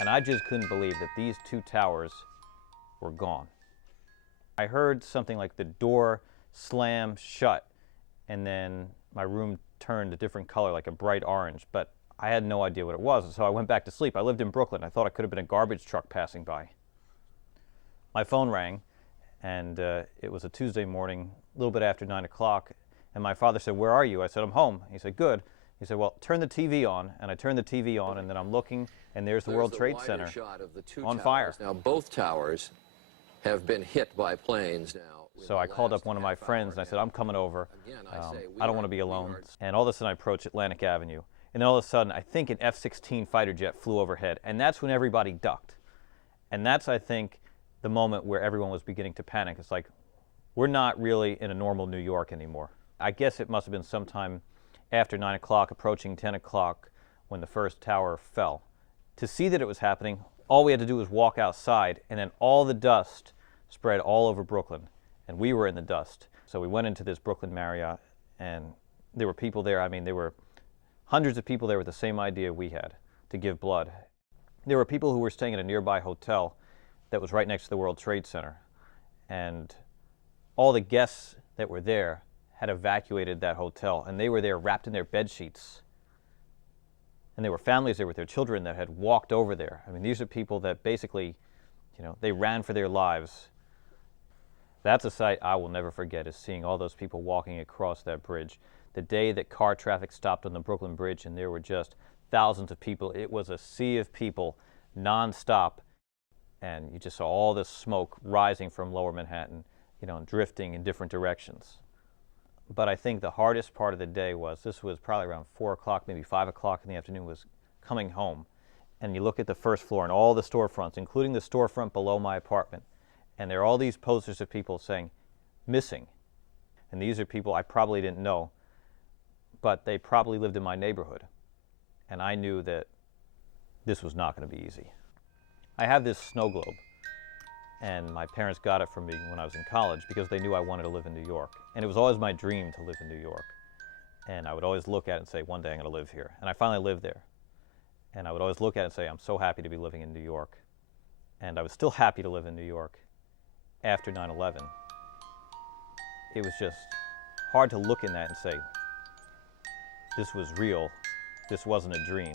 And I just couldn't believe that these two towers were gone. I heard something like the door slam shut, and then my room turned a different color, like a bright orange, but I had no idea what it was, and so I went back to sleep. I lived in Brooklyn. I thought it could have been a garbage truck passing by. My phone rang, and it was a Tuesday morning, a little bit after 9 o'clock, and my father said, "Where are you?" I said, "I'm home." He said, "Good." He said, "Well, turn the TV on," and I turned the TV on, and then I'm looking, and there's the World Trade Center shot of the two on towers. fire. Now, both towers have been hit by planes now. So I called up one of my friends, and I said, "I'm coming over. I don't want to be alone." And all of a sudden, I approached Atlantic Avenue, and all of a sudden, I think an F-16 fighter jet flew overhead, and that's when everybody ducked. And that's, I think, the moment where everyone was beginning to panic. It's like, we're not really in a normal New York anymore. I guess it must have been sometime after 9 o'clock, approaching 10 o'clock, when the first tower fell. To see that it was happening, all we had to do was walk outside, and then all the dust spread all over Brooklyn, and we were in the dust. So we went into this Brooklyn Marriott, and there were people there. I mean, there were hundreds of people there with the same idea we had, to give blood. There were people who were staying at a nearby hotel that was right next to the World Trade Center, and all the guests that were there had evacuated that hotel, and they were there wrapped in their bed sheets. And there were families there with their children that had walked over there. I mean, these are people that basically, they ran for their lives. That's a sight I will never forget, is seeing all those people walking across that bridge. The day that car traffic stopped on the Brooklyn Bridge, and there were just thousands of people. It was a sea of people nonstop, and you just saw all this smoke rising from lower Manhattan, and drifting in different directions. But I think the hardest part of the day was, this was probably around 4 o'clock, maybe 5 o'clock in the afternoon, was coming home. And you look at the first floor and all the storefronts, including the storefront below my apartment, and there are all these posters of people saying, "Missing." And these are people I probably didn't know, but they probably lived in my neighborhood. And I knew that this was not going to be easy. I have this snow globe, and my parents got it for me when I was in college because they knew I wanted to live in New York. And it was always my dream to live in New York. And I would always look at it and say, one day I'm going to live here. And I finally lived there. And I would always look at it and say, I'm so happy to be living in New York. And I was still happy to live in New York after 9/11. It was just hard to look in that and say, this was real, this wasn't a dream.